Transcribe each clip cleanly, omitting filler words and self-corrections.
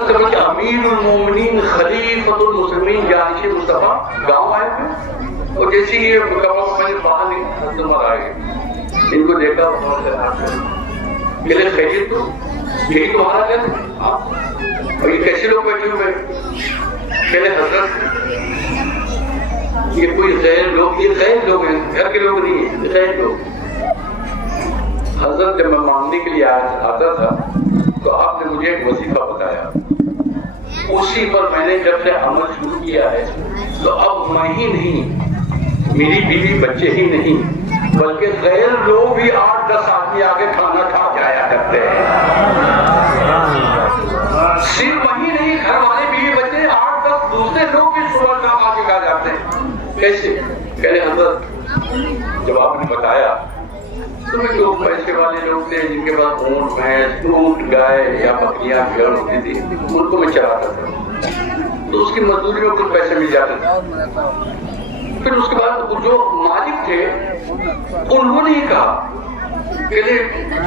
امیر المومنین خلیفۃ المسلمین جانشی مصطفیٰ گاؤں آئے تھے اور جیسے یہ میں باہر نہیں آئے ان کو دیکھا میرے خیریت تو یہی تمہارا گھر اور یہ کیسے لوگ بیٹھے ہوئے میرے حضرت یہ کوئی غیر لوگ، یہ غیر لوگ ہیں، گھر کے لوگ نہیں ہیں، غیر لوگ۔ حضرت جب میں مانگنے کے لیے آتا تھا تو آپ نے مجھے ایک وظیفہ بتایا، اسی پر میں نے جب سے عمل شروع کیا ہے تو اب میں ہی نہیں، میری بیوی بچے ہی نہیں بلکہ غیر لوگ بھی 8-10 آدمی آگے کھانا کھا جایا کرتے ہیں۔ صرف وہی نہیں، گھر والے بیوی بچے 8-10 دوسرے لوگ بھی صبح شام آگے کھا جاتے ہیں۔ کیسے؟ کہنے حضرت جب آپ نے بتایا تو میں جو پیسے والے لوگ تھے جن کے پاس اونٹ بھینس اونٹ گائے یا بکریاں بھیڑ ہوتی تھی ان کو میں چراتا تھا تو اس کی مزدوری میں کچھ پیسے مل جاتے تھے۔ پھر اس کے بعد جو مالک تھے انہوں نے کہا کہ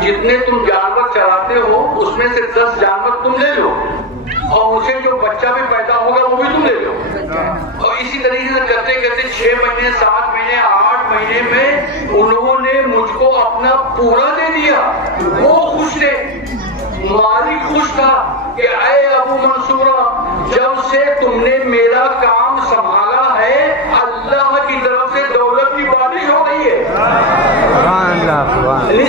جتنے تم جانور چراتے ہو اس میں سے 10 جانور تم لے لو اور اسے جو بچہ بھی پیدا ہوگا وہ بھی تم لے لو۔ اور اسی طریقے سے کرتے کرتے 6 مہینے 7 مہینے 8 مہینے میں انہوں نے مجھ کو اپنا پورا دے دیا۔ وہ خوش تھے، مالک خوش تھا کہ اے ابو منصورہ جب سے تم نے میرا کام سنبھالا ہے اللہ کی طرف سے دولت کی بارش ہو رہی ہے۔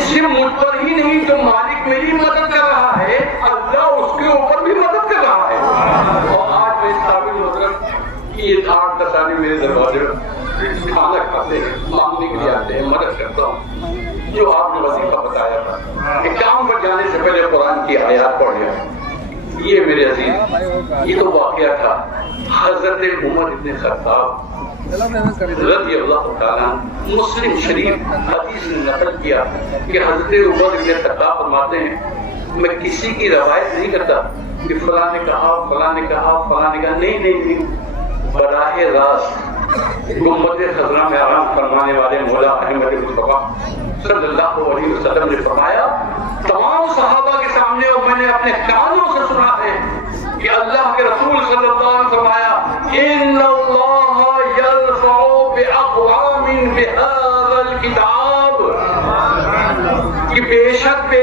صرف مجھ پر ہی نہیں، جو مالک میری مدد کر رہا ہے اللہ اس کے اوپر بھی مدد کر رہا ہے۔ اور آج میں اس قابل کہ یہ 8-10 آدمی میرے دروازے میں کھانا کھاتے ہیں، مانگنے کے لیے آتے ہیں، مدد کرتا ہوں۔ جو آپ نے وظیفہ بتایا تھا کہ کام پر جانے سے پہلے قرآن کی آیات پڑھ لیا، یہ میرے عزیز یہ تو واقعہ تھا حضرت عمر ابن خطاب رضی اللہ تعالیٰ۔ مسلم شریف حدیث نے نقل کیا کہ حضرت عمر ابن خطاب فرماتے ہیں میں کسی کی روایت نہیں کرتا کہ فلاں نے کہا فلاں نے کہا فلاں نے کہا، نہیں، براہ راست گنبد خضرا میں آرام فرمانے والے مولا احمد مصطفیٰ صلی اللہ علیہ وسلم نے فرمایا تمام صحابہ کے سامنے، اور میں نے اپنے کانوں سے سنا ہے کہ اللہ کے رسول صلی اللہ علیہ وسلم نے فرمایا ان اللہ یرفع باقوام بهذا الکتاب، کہ بے شک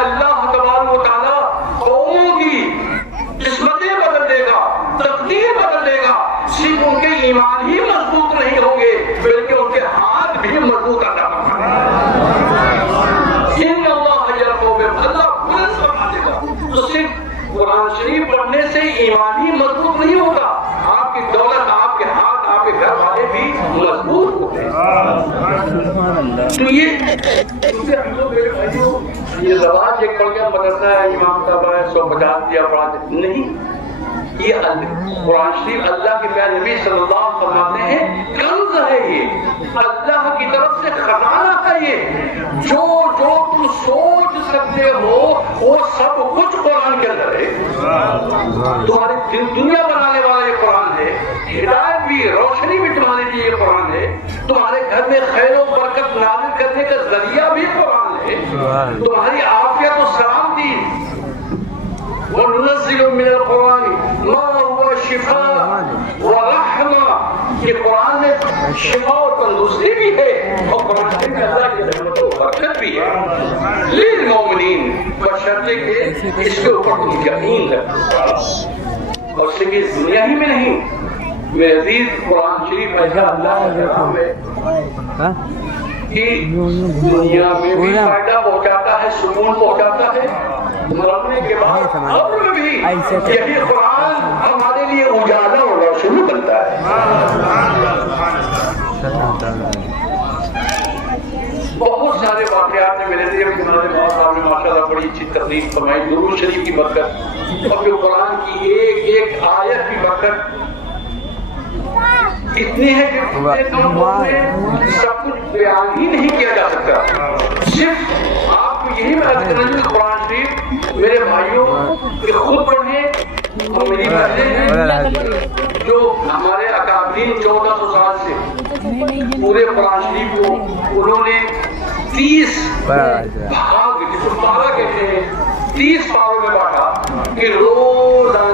اللہ تبارک و تعالی قوموں کی قسمتیں بدل دے گا، تقدیر بدل دے گا، صرف ان کے ایمان ہی مضبوط نہیں ہوں گے بلکہ ان کے ہاتھ بھی مضبوط عطا فرمائے گا۔ ان اللہ یرفع اللہ بلند فرما دے گا۔ تو صرف قرآن شریف پڑھنے سے ایمان ہی مضبوط نہیں ہوگا، آپ کی دولت، آپ کے ہاتھ، آپ کے گھر والے بھی مضبوط ہوتے ہیں۔ تو یہ رواج ایک پڑھ کے مدرسہ ہے امام صاحب ہے 150 دیا پڑھا نہیں، یہ قرآن شریف اللہ کے پیارے نبی صلی اللہ علیہ وسلم فرماتے ہیں کنز ہے، یہ اللہ کی طرف سے خزانہ ہے، یہ جو تم سوچ سکتے ہو وہ سب کچھ قرآن کے اندر ہے۔ تمہاری دنیا بنانے والا یہ قرآن ہے، ہدایت بھی روشنی بھی تمہارے لیے یہ قرآن ہے، تمہارے گھر میں خیر و برکت نازل کرنے کا ذریعہ بھی قرآن ہے، تمہاری عافیت و سلامتی۔ وَنُنَزِّلُ مِنَ الْقُرْآنِ مَا هُوَ شِفَاءٌ وَرَحْمَةٌ، یہ قرآن میں شفا اور تندرستی بھی ہے اور قرآن میں اللہ کی رحمت و برکت بھی ہے للمؤمنین، بشرطے کہ اس کے اوپر تم یقین رکھو۔ اور صرف اس دنیا ہی میں نہیں میرے عزیز، قرآن شریف ایسا اللہ کے کلام ہے کہ دنیا میں بھی فائدہ پہنچاتا ہے، سکون پہنچاتا ہے، مرنے کے بعد قبر میں بھی یہی قرآن ہمارے لیے اجالا اور روشنی بنتا ہے۔ بہت سارے واقعات ہیں میرے لیے، مولانا صاحب نے ماشاءاللہ بڑی اچھی تقریر فرمائی، درود شریف کی برکت اور جو قرآن کی ایک ایک آیت کی برکت اتنی ہے کہ سب کچھ بیان ہی نہیں کیا جا سکتا۔ صرف آپ کو یہی میں عرض کرنا چاہوں کہ قرآن شریف میرے بھائیوں کہ خود پڑھیں، اور میری باتیں جو ہمارے اکابرین 1400 سال سے پورے قرآن شریف کو انہوں نے 30 بھاگ جس کو 12 کہتے ہیں 30 پاروں میں بانٹا کہ روزانہ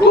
2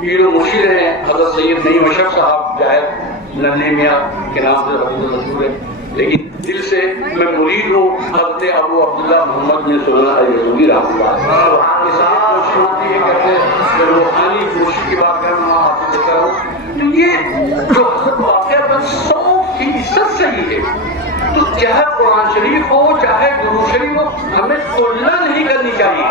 پیر و مرشد ہیں حضرت سید نعیم اشرف صاحب جاہد ننھے میاں کے نام سے حضرت مشہور ہے، لیکن دل سے میں مرید ہوں حضرت ابو عبداللہ محمد بن سلطان الرسولی رحمۃ اللہ کے ساتھ شروعاتی یہ کہتے ہیں روحانی مرشد کی بات کرنا میں حاصل دیتا ہوں۔ یہ جو حضرت واقعہ بس 100% صحیح ہے، تو چاہے قرآن شریف ہو چاہے درود شریف ہو، ہمیں تلنا نہیں کرنی چاہیے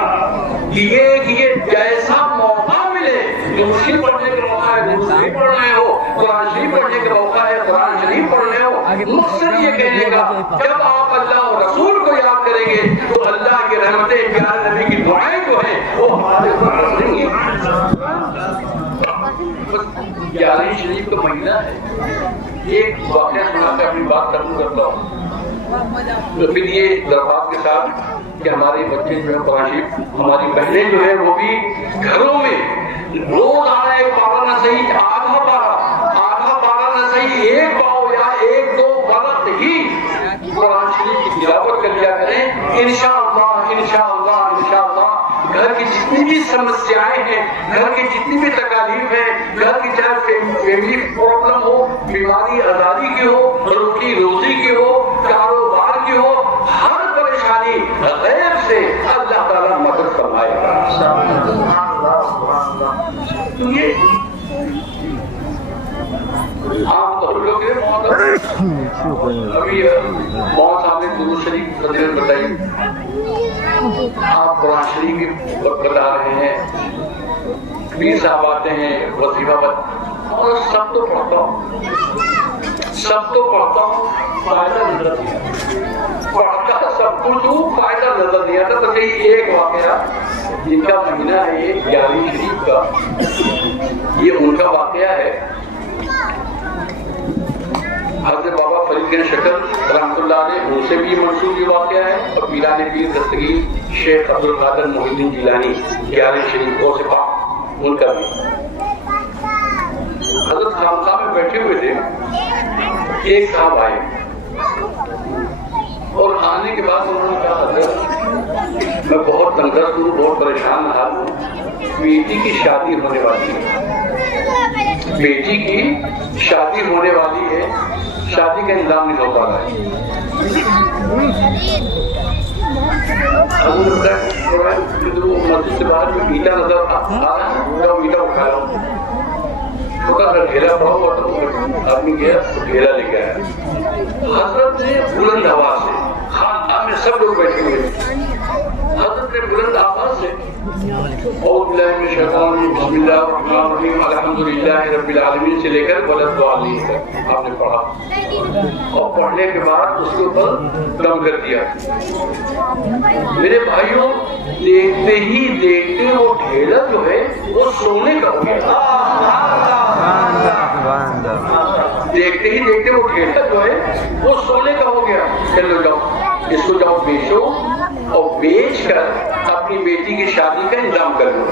کہ یہ جیسا موقع ملے، درود شریف پڑھنے کا موقع ہے درود شریف پڑھنے ہو، قرآن شریف پڑھنے کا موقع ہے قرآن شریف پڑھنے ہو۔ مقصد یہ کہنے کا جب آپ اللہ اور رسول کو یاد کریں گے تو اللہ کی رحمتیں پیارے نبی کی دعائیں جو ہیں وہ ہمارے اوپر رسیں گی۔ 11 شریف کا مہینہ ہے، ایک واقعہ سنا کے اپنی بات ختم کرتا ہوں، تو پھر یہ درخواست کے ساتھ کہ ہمارے بچے جو ہے قرآن شریف، ہماری بہنیں جو ہیں وہ بھی گھروں میں روزانہ ایک پارہ نہ صحیح آدھا پارہ نہ صحیح ایک پاؤ یا 1-2 وقت ہی قرآن شریف کی تلاوت کر لیا کریں۔ انشاءاللہ گھر کی جتنی بھی سمسیائیں ہیں، گھر کی جتنی بھی تکالیف ہیں، گھر کی چاہے فیملی پرابلم ہو، بیماری آزادی کی ہو، روٹی روزی کی ہو، کاروبار کی ہو، ہر پریشانی غیب سے اللہ تعالیٰ مدد فرمائے گا۔ یہ عام طور لوگ ابھی بہت سامنے درود شریف کی فضیلت بتائی، آپ قرآن شریف کی بتا رہے ہیں، پیر صاحب آتے ہیں وظیفہ پر، اور سب تو پڑھتا ہوں فائدہ نظر دیا، پڑھتا سب کچھ ہوں فائدہ نظر دیا تھا۔ تو کہیں ایک واقعہ جن کا مہینہ ہے یہ 11 شریف کا، یہ ان کا واقعہ ہے۔ حضرت بابا فرید گنج شکر رحمۃ اللہ علیہ، ان سے بھی منسوب یہ واقعہ ہے، اور پیران پیر دستگیر شیخ عبد القادر محی الدین جیلانی 11 شریف کو سپاہ، ان کا بھی۔ حضرت خامخواہ میں بیٹھے ہوئے تھے، ایک صاحب آئے اور آنے کے بعد انہوں نے کہا حضرت میں بہت تنگست ہوں، بہت پریشان حال ہوں، بیٹی کی شادی ہونے والی ہے، بیٹی کی شادی ہونے والی ہے، شادی کا انتظام نہیں ہو پا رہا ہے۔ مسجد سے باہر میں میٹا نظر آ رہا ہے، میٹا اٹھا رہا ہوں، ڈھیلا پڑا ہوا تھا، آدمی گیا تو ڈھیلا لے کے آیا۔ حضرت نے بلند آواز سے، خانقاہ میں سب لوگ بیٹھے ہوئے، حضرت نے بلند آواز سے اعوذ باللہ من الشیطان الرجیم بسم اللہ الرحمن الرحیم الحمدللہ رب العالمین سے لے کر وللضالین تک آپ نے پڑھا، اور پڑھنے کے بعد اس کے اوپر دم کر دیا۔ میرے بھائیوں، دیکھتے ہی دیکھتے وہ ڈھیلا جو ہے وہ سونے کا ہو گیا، دیکھتے ہی دیکھتے وہ ڈھیلا جو ہے وہ سونے کا ہو گیا۔ چلو جاؤ اس کو جاؤ بیچو، اور بیچ کر اپنی بیٹی کی شادی کا انتظام کر لو۔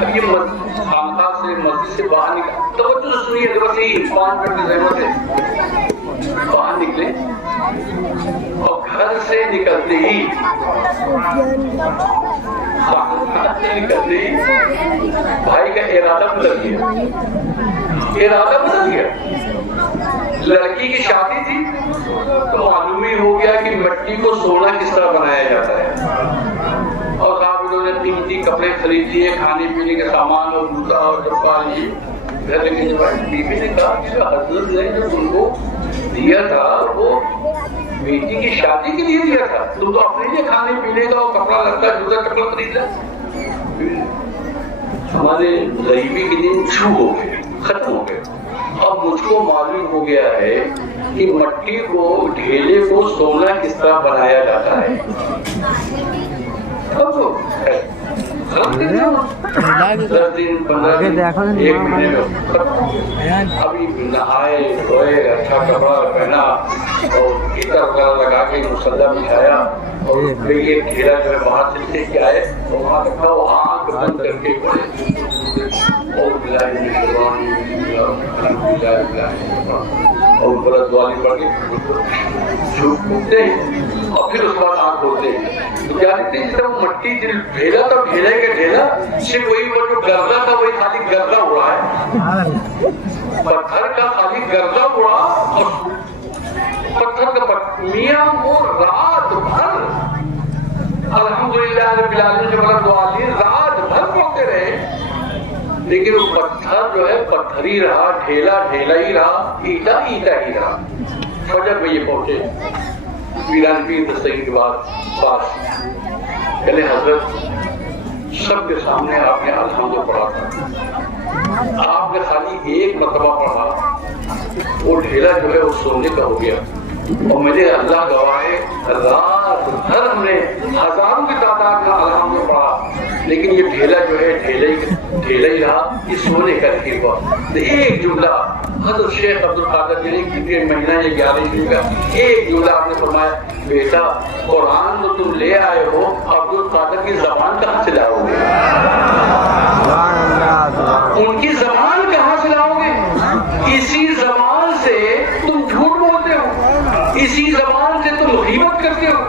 اب یہ خانقاہ سے مسجد سے باہر نکلا، توجہ سے سنیے، بس یہی 5 منٹ کی ضرورت ہے۔ باہر نکلے اور گھر سے نکلتے ہی بھائی کا ارادہ بدل گیا، لڑکی کی شادی تھی تو معلوم ہی ہو گیا کہ مٹی کو سونا کس طرح بنایا جاتا ہے، اور قابلوں نے قیمتی کپڑے خرید لیے، کھانے پینے کے سامان اور جوتا اور ڈبہ لی۔ گھر لے کے بیوی نے کہا کہ حضرت نے جو تم کو دیا تھا وہ بیٹی کی شادی کے لیے دیا تھا، تم تو اپنے لیے کھانے پینے کا اور کپڑا لگتا جوتا چپل خریدا۔ ہمارے غریبی کے دن شروع ہو گئے، ختم ہو گئے۔ اب مجھ کو معلوم ہو گیا ہے کہ مٹی کو، ڈھیلے کو سونا کس طرح بنایا جاتا ہے۔ ابھی نہائے دھوئے، اچھا کپڑا پہنا اور عطر وغیرہ لگا کے مسلح بچھایا، اور پھر یہ ڈھیلا جو ہے باہر سے لے کے آئے، اور وہاں رکھا، وہ آنکھ بند کر کے پڑے اور اور غلط والی پڑھ کے چھوٹتے ہیں اور پھر اس کے بعد آنکھ کھولتے ہیں تو کیا لکھتے ہیں جب مٹی ڈھیلا تو ڈھیلے کے ڈھیلا صرف وہی وہ جو گردا تھا وہی خالی گردا اڑا ہے، پتھر کا خالی گردا اڑا اور پتھر کا میاں وہ رات بھر الحمدللہ رب العالمین جو بلند والی رات بھر پڑھتے رہے، لیکن وہ پتھر جو ہے پتھر ہی رہا، ڈھیلا ڈھیلا ہی رہا، اینٹا اینٹا ہی رہا۔ فجر میں یہ پہنچے ویران پیر دستگیر کے بعد پاس کہنے حضرت سب کے سامنے آپ نے الحمد پڑھا تھا، آپ نے خالی ایک مرتبہ پڑھا، وہ ڈھیلا جو ہے وہ سونے کا ہو گیا، اور مجھے اللہ گواہ رات بھر ہم نے ہزاروں کی تعداد میں الحمد پڑھا، لیکن یہ ڈھیلا جو ہے ڈھیلا ہی رہا، یہ سونے کا نہیں ہوا۔ ایک جملہ حضرت شیخ عبد القادر جی نے مہینہ یہ 11 دن کا ایک جملہ آپ نے فرمایا، بیٹا قرآن تو تم لے آئے ہو، عبد القادر کی زبان کہاں سے لاؤ گے؟ ان کی زبان کہاں سے لاؤ گے؟ اسی زبان سے تم جھوٹ بولتے ہو، اسی زبان سے تم غیبت کرتے ہو،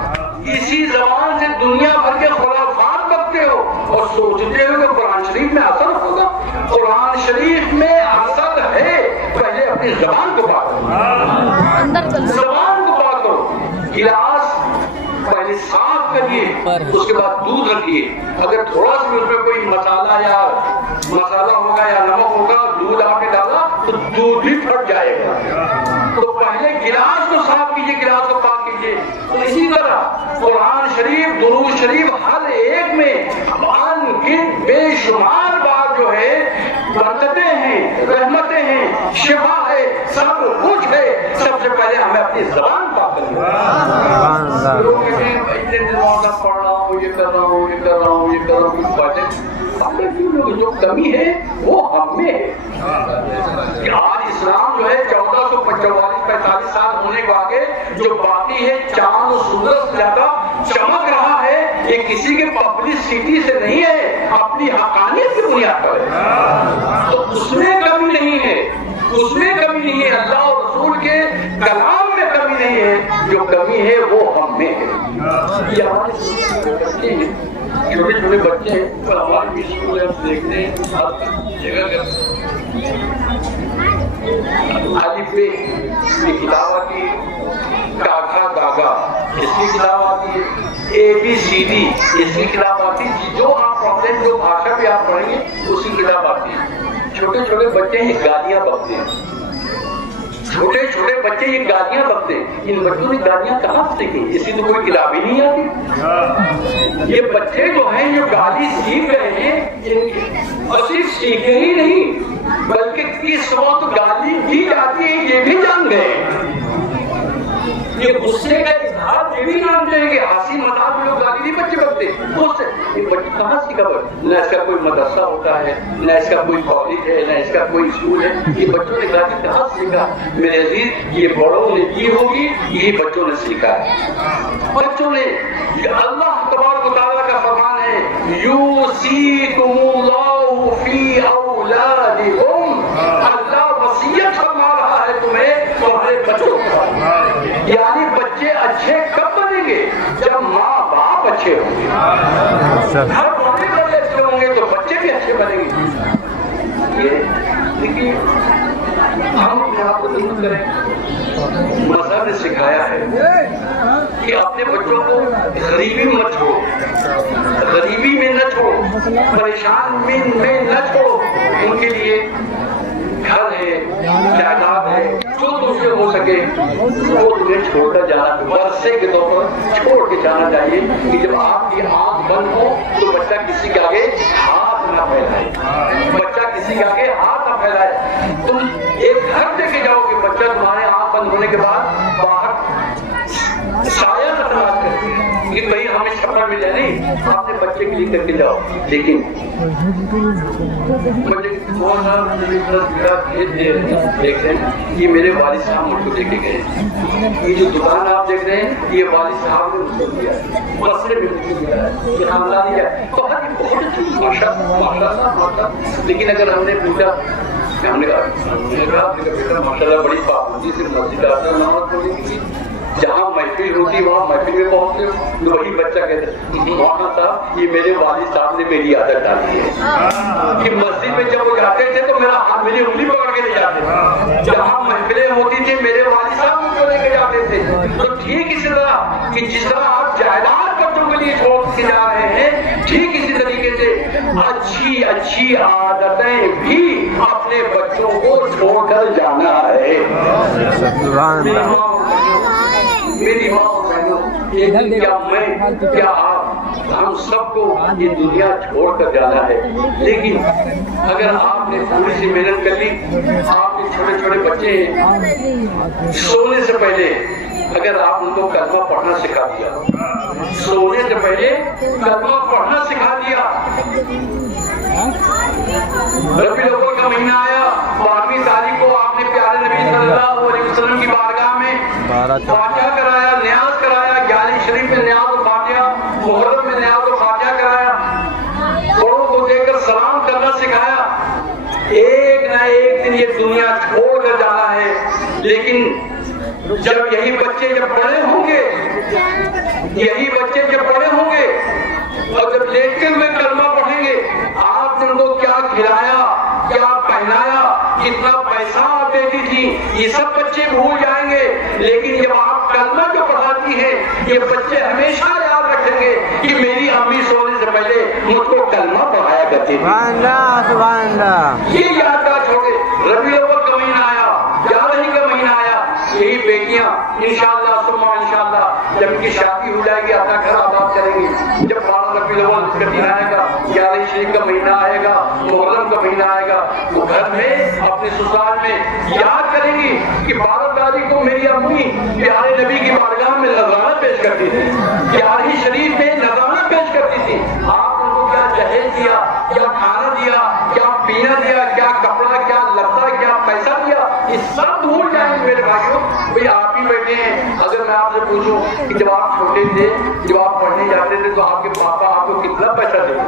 اسی زبان سے دنیا بھر کے خرافات کرتے ہو اور سوچتے ہو کہ قرآن شریف میں اثر ہوگا۔ قرآن شریف میں اثر ہے، پہلے اپنی زبان کو پاک کرو، زبان کو پاک کرو۔ گلاس پہلے صاف کریے، اس کے بعد دودھ رکھیے، اگر تھوڑا سا اس میں کوئی مسالہ ہوگا یا نمک ہوگا، دودھ آپ نے ڈالا تو دودھ بھی پھٹ جائے گا۔ تو پہلے گلاس کو صاف کیجیے، گلاس کو پاک کیجیے۔ تو اسی طرح قرآن شریف، درود شریف، ہر ایک میں انگنت بے شمار بار جو ہے برکتیں ہیں، رحمتیں ہیں، شفا ہے، سب کچھ ہے۔ سب سے پہلے ہمیں اپنی زبان پاک کرنی ہے۔ لوگ کہتے ہیں اتنے دنوں سے پڑھ رہا ہوں، یہ کر رہا ہوں، یہ کر رہا ہوں، یہ کر رہا ہوں، کچھ باتیں جو کمی ہے وہ ہم میں ہے۔ آج اسلام جو ہے 1444-45 سال ہونے کو آگے جو باقی ہے، چاند و سورج سے زیادہ چمک رہا ہے، یہ کسی کے پبلسٹی سے نہیں ہے، اپنی حقانیت کی بنیاد پر ہے۔ تو اس میں کمی نہیں ہے، اس میں کمی نہیں ہے، اللہ اور رسول کے کلام میں کمی نہیں ہے، جو کمی ہے وہ ہم میں ہے۔ یہ ہمارے بچے ہیں، چھوٹے چھوٹے بچے ہیں، پر ہمارے بھی اسکول ہے، ہم دیکھتے ہیں ہر جگہ الف ب کی کتاب آتی ہے، کاکھا گاگا اس کی کتاب آتی ہے، اے بی سی ڈی اس کی کتاب آتی ہے، جو آپ پڑھتے ہیں جو بھاشا بھی آپ پڑھیں گے اس کی کتاب آتی ہے۔ چھوٹے چھوٹے بچے ہیں گالیاں بکتے ہیں، چھوٹے چھوٹے بچے یہ گالیاں بکتے ہیں، ان بچوں نے گالیاں کہاں سے سیکھی؟ اسی تو کوئی کتاب ہی نہیں آتی۔ یہ بچے جو ہیں جو گالی سیکھ رہے ہیں، اور صرف سیکھے ہی نہیں بلکہ کس وقت گالی دی جاتی ہے یہ بھی جان گئے۔ یہ غصے کا اظہار یہ بھی جانتے ہیں کہ ہنسی مذاق میں لوگ گالی نہیں بچے بکتے، غصے یہ بچے کہاں سیکھا؟ نہ اس کا کوئی مدرسہ ہوتا ہے، نہ اس کا کوئی کالج ہے، نہ اس کا کوئی اسکول ہے، یہ بچوں نے گالی کہاں سیکھا؟ میرے عزیز یہ بڑوں نے کی ہوگی، یہ بچوں نے سیکھا ہے۔ بچوں نے، اللہ تبارک و تعالیٰ کا فرمان ہے یوصیکم اللہ فی اولادکم، اللہ وصیت فرما رہا ہے تمہیں تمہارے بچوں کو، یعنی بچے اچھے کب بنیں گے؟ جب ماں باپ اچھے ہوں گے، ہر بڑے بڑے اچھے ہوں گے تو بچے بھی اچھے بنیں گے۔ یہ دیکھیے ہم یہاں پر ضرور کریں، مذہب نے سکھایا ہے کہ اپنے بچوں کو غریبی مت چھوڑو، غریبی میں نہ چھوڑو، پریشان میں نہ چھوڑو، ان کے لیے گھر ہے، جائیداد ہے، جو تم سے ہو سکے وہ تمہیں چھوڑ کر جانا، ورثے کے طور پر چھوڑ کے جانا چاہیے کہ جب آپ کی آنکھ بند ہو تو بچہ کسی کے آگے ہاتھ نہ پھیلائے، بچہ کسی کے آگے ہاتھ نہ پھیلائے۔ تم ایک گھر دے کے جاؤ کہ بچہ تمہارے آنکھ بند ہونے کے بعد باہر سایہ نہ تلاش کرتے ہیں کہ کہیں ہمیں چھپا مل جائے، نہیں، آپ نے بچے کے لیے کر کے جاؤ۔ لیکن یہ میرے والد صاحب مجھ کو دے کے گئے، یہ جو دکان آپ دیکھ رہے ہیں یہ والد صاحب نے مجھ کو دیا ہے، مسئلے میں مجھ کو دیا ہے، یہ خاندانی ہے، تو ہر بہت اچھی ماشاء اللہ۔ لیکن اگر ہم نے پوچھا ہم نے کہا بیٹا ماشاءاللہ بڑی پابندی سے مسجد آتے ہیں نماز پڑھنے کے لیے، جہاں محفل ہوتی وہاں محفل میں پہنچتے ہو، تو وہی بچہ کہتا ہے مولانا صاحب یہ میرے والد صاحب نے میری عادت ڈالی ہے کہ مسجد میں جب وہ جاتے تھے تو میرا ہاتھ میری انگلی پکڑ کے لے جاتے تھے، جہاں محفلیں ہوتی تھی میرے والد صاحب مجھ کو لے کے جاتے تھے۔ تو ٹھیک اسی طرح کہ جس طرح آپ جائیداد بچوں کے لیے چھوڑ کے جا رہے ہیں، ٹھیک اسی طریقے سے اچھی اچھی عادتیں بھی اپنے بچوں کو چھوڑ کر جانا ہے۔ میری ماں اور بہنوں، کیا میں کیا آپ ہم سب کو یہ دنیا چھوڑ کر جانا ہے، لیکن اگر آپ نے تھوڑی سی محنت کر لی، آپ کے چھوٹے چھوٹے بچے ہیں، سونے سے پہلے اگر آپ ان کو کلمہ پڑھنا سکھا دیا، سونے سے پہلے کلمہ پڑھنا سکھا دیا۔ ربیع الاول کا مہینہ آیا، 12ویں تاریخ کو آپ نے پیارے نبی صلی اللہ علیہ وسلم کی بارگاہ میں فاتحہ کرایا، نیاز کرایا، 11 شریف میں نیاز و فاتحہ، محرم میں نیاز و فاتحہ کرایا، بڑوں کو دیکھ کر سلام کرنا سکھایا۔ ایک نہ ایک دن یہ دنیا چھوڑ کر جانا ہے، لیکن جب یہی بچے جب بڑے ہوں گے، یہی بچے جب بڑے ہوں گے اور جب لیٹتے ہوئے کلمہ پڑھیں گے، آپ نے ان کو کیا کھلایا، کیا پہنایا، کتنا پیسہ آپ دیتی تھی، یہ سب بچے بھول جائیں گے، لیکن جب آپ کلمہ جو پڑھاتی ہیں یہ بچے ہمیشہ یاد رکھیں گے کہ میری امی سونے سے پہلے مجھ کو کلمہ پڑھایا کرتی تھی۔ سبحان اللہ۔ یہ یادگار چھوڑے۔ ربیع الاول کا مہینہ آیا، 11 کا مہینہ آیا، یہی بیٹیاں انشاءاللہ ثم انشاءاللہ جب ان کی شادی ہو جائے گی اپنا گھر آباد کریں گی۔ جب 12 ربیع الاول کا دن آئے گا، 11 شریف کا مہینہ آئے گا، محرم کا مہینہ آئے گا، وہ گھر میں اپنے سسرال میں یاد کریں گی کہ 12 تاریخ کو میری امی پیارے نبی کی بارگاہ میں نذرانہ پیش کرتی تھی، 11 شریف میں نذرانہ پیش کرتی تھی۔ آپ ان کو کیا جہیز دیا، کیا کھانا دیا، کیا پینا دیا، کیا کپڑا، کیا لتا، کیا پیسہ دیا، یہ سب بھول جائیں گے میرے بھائیوں۔ بھئی آپ ہی بیٹھے ہیں، اگر میں آپ سے پوچھوں کہ جب آپ چھوٹے تھے، جب آپ پڑھنے جاتے تھے تو آپ کے پاپا آپ کو کتنا پیسہ دے،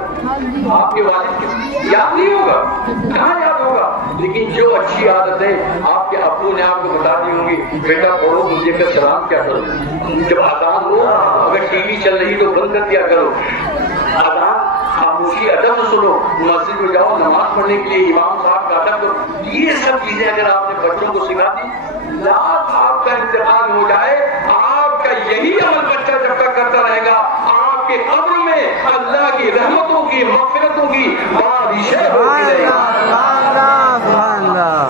آپ کے والد یاد نہیں ہوگا، کہاں یاد ہوگا، لیکن جو اچھی عادتیں آپ کے ابو نے آپ کو بتا دی ہوں گی، بیٹا پڑھو مجھے کا سلام کیا کرو، جب اذان ہو اگر ٹی وی چل رہی تو بند کر دیا کرو، اذان خاموشی ادب سنو، مسجد میں جاؤ نماز پڑھنے کے لیے امام صاحب کا ادب کرو۔ یہ سب چیزیں اگر آپ نے بچوں کو سکھا دی، لاکھ آپ کا انتقال ہو جائے، آپ کا یہی عمل بچہ جب تک کرتا رہے گا، آپ کے قبر میں اللہ کی رحمتوں کی مغفرتوں کی بارشیں ہوتی رہے گی۔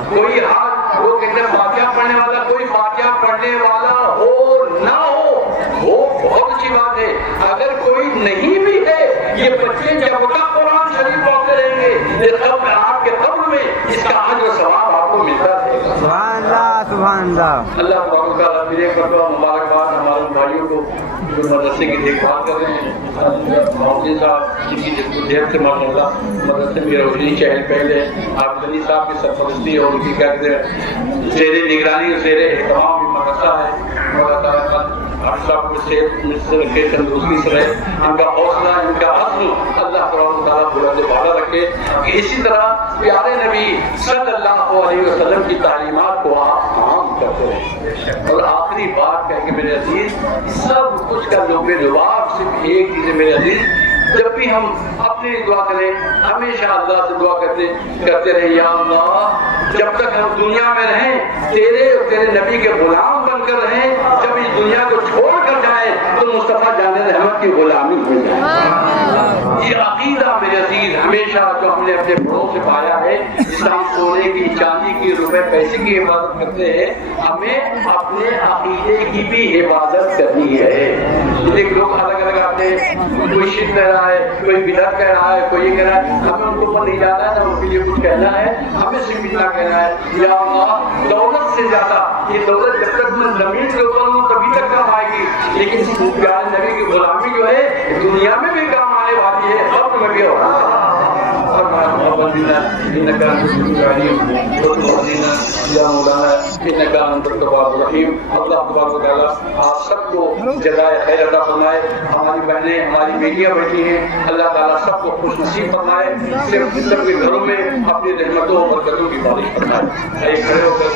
کوئی ہاتھ وہ کہتے ہیں فاتحہ پڑھنے والا، کوئی فاتحہ پڑھنے والا ہو نہ ہو وہ بہت اچھی بات ہے، اگر کوئی نہیں بھی ہے یہ بچے جب تک قرآن شریف پڑھتے رہیں گے یہ سب آپ کے قبر میں اس کا اجر و ثواب آپ کو ملتا رہے گا۔ سبحان اللہ سبحان اللہ۔ اللہ تبارک و تعالیٰ میرے مرتبہ مبارکباد ہمارے بھائیوں کو جو مدرسے کی دیکھ بھال کر رہے ہیں، محمد صاحب جن کی جدوجہد سے ماشاء اللہ مدرسے میں روشنی چہل پہل ہے، آپ غنی صاحب کی سرپرستی اور ان کی کیا کہتے ہیں زیر نگرانی اور زیر اہتمام بھی مدرسہ ہے۔ اللہ تعالیٰ آپ سب کو صحت سے رکھے، تندرستی سے رہے، ان کا حوصلہ ان کا عزم اللہ تبارک و تعالیٰ بلند بالا رکھے کہ اسی طرح پیارے نبی صلی اللہ علیہ وسلم کی تعلیمات کو آپ عام کرتے رہیں۔ اور آخری بات کہہ کہ میرے عزیز سب کچھ کا لوگ لباب صرف ایک چیز ہے میرے عزیز، جب بھی ہم اپنے دعا کریں ہمیشہ اللہ سے دعا کرتے رہے، یا اللہ جب تک ہم دنیا میں رہیں تیرے اور تیرے نبی کے غلام بن کر رہیں، جب اس دنیا کو چھوڑ کر جائیں تو مصطفیٰ جان رحمت کی غلامی ہو جائے۔ یہ عقیدہ میرے عزیز ہمیشہ جو ہم نے اپنے بڑوں سے پایا ہے، جس طرح سونے کی، چاندی کی، روپے پیسے کی حفاظت کرتے ہیں، ہمیں اپنے عقیدے کی بھی حفاظت کرنی ہے۔ دیکھ لوگ الگ الگ آتے ہیں، کوئی شرک کہہ رہا ہے، کوئی بدعت کہہ رہا ہے، کوئی یہ کہہ رہا ہے، ہمیں ان کو اوپر نہیں جانا ہے، نہ ان کے لیے کچھ کہنا ہے، ہمیں صرف اتنا کہنا ہے یا اللہ دولت سے زیادہ یہ دولت جب تک میں زمین کے اوپر ہوں تبھی تک کام آئے گی، لیکن پیارے نبی کی غلامی جو ہے دنیا میں بھی کام آنے والی ہے، قبر میں بھی ہوگا۔ بنا إنك أنت السميع العليم وتب علينا يا مولانا إنك أنت التواب الرحيم. اللہ تبارک و تعالیٰ آپ سب کو جزائے خیر عطا فرمائے. ہماری بہنیں ہماری بیٹیاں بیٹھی ہیں, اللہ تعالیٰ سب کو خوش نصیب فرمائے, سب کے گھروں میں اپنی رحمتوں اور برکتوں کی بارش فرمائے. آئیے کھڑے ہو کر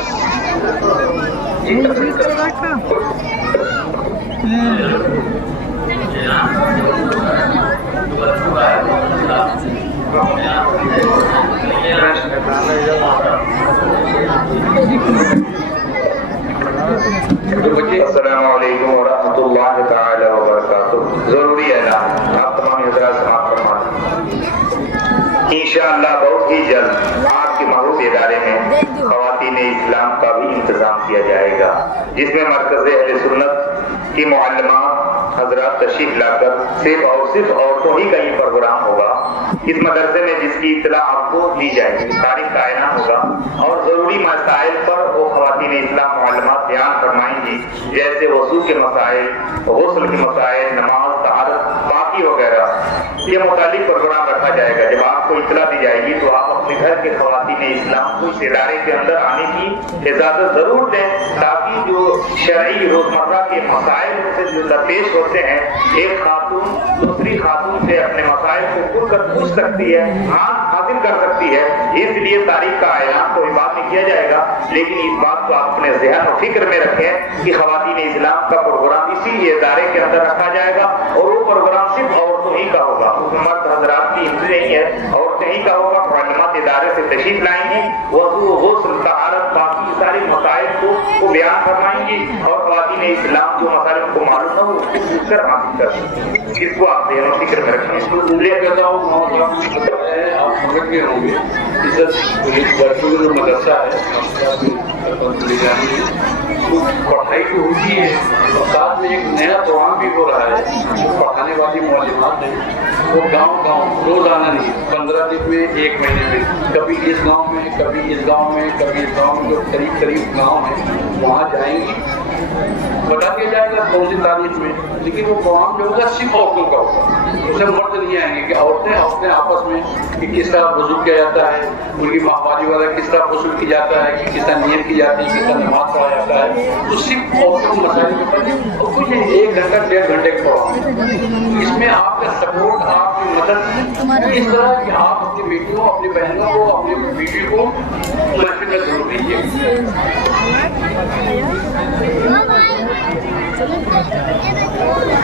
السلام علیکم ورحمۃ اللہ تعالی وبرکاتہ. ضروری ہے نا آپ تمام حضرات سماعت فرمائیں. انشاءاللہ بہت ہی جلد آپ کے معروف ادارے میں خواتین اسلام کا بھی انتظام کیا جائے گا, جس میں مرکز اہل سنت کی معلمات حضرات تشریف لا کر صرف اور صرف عورتوں ہی کا یہ پروگرام ہوگا. اس مدرسے میں جس کی اطلاع آپ کو دی جائے گی, تاریخ کا اعلان ہوگا اور ضروری مسائل پر وہ خواتین اسلام معلمات بیان فرمائیں گی, جیسے وضو کے مسائل, غسل کے مسائل, نماز, طہارت, باقی وغیرہ. یہ متعلق پروگرام رکھا جائے گا. جب آپ کو اطلاع دی جائے گی تو آپ اپنے گھر کے خواتین اسلام کو اس ادارے کے اندر آنے کی اجازت ضرور دیں, تاکہ جو شرعی روزمرہ کے مسائل سے جو درپیش ہوتے ہیں, ایک خاتون دوسری خاتون سے اپنے مسائل کو کھل کر پوچھ سکتی ہے, حاصل کر سکتی ہے. اس لیے تاریخ کا اعلان کوئی بات نہیں کیا جائے گا, لیکن اس بات کو آپ اپنے ذہن و فکر میں رکھیں کہ خواتین اسلام کا پروگرام اسی ادارے کے اندر رکھا جائے گا, اور وہ پروگرام صرف عورتوں ہی کا ہوگا. اس میں مرد حضرات کی انٹری نہیں ہے, عورتیں ہی کا ہوگا. معلومات ادارے سے تشریف لائیں گی, وضو, غسل, طہارت, باقی سارے مسائل کو بیان فرمائیں گی, اور خواتین اسلام جو مسائل کو معلوم ہو اس کو پوچھ کر حاصل کر سکیں. اس کو آپ ذہن و فکر میں رکھیں. لے کہتا ہوں آپ سمجھ گئے ہوں گے, جو مدرسہ ہے پڑھائی تو ہوتی ہے, اور ساتھ میں ایک نیا پروگرام بھی ہو رہا ہے. پڑھانے والی معلومات ہیں وہ گاؤں روزانہ نہیں, 15 دن میں, 1 مہینے میں, کبھی اس گاؤں میں, کبھی اس گاؤں میں, کبھی اس گاؤں میں. جو قریب گاؤں ہیں وہاں جائیں گی, بتا دیا جائے گا کون سی تاریخ میں, لیکن وہ پروگرام جو ہوگا صرف عورتوں کا ہوگا. اسے مرد نہیں آئیں گے کہ عورتیں آپس میں کہ کس طرح وضو کیا جاتا ہے, ان کی ماہواری والا کس طرح غسل کی جاتا ہے, کہ کس طرح نیت کی جاتی ہے, کس طرح نماز پڑھا جاتا ہے. تو صرف عورتوں کو مسائل کے اوپر اور کچھ 1 گھنٹہ 1.5 گھنٹے کا پروگرام. اس میں آپ کا سپورٹ, آپ کی مدد اس طرح کہ آپ اپنی بیٹیوں, اپنی بہنوں کو, اپنی بیٹی کو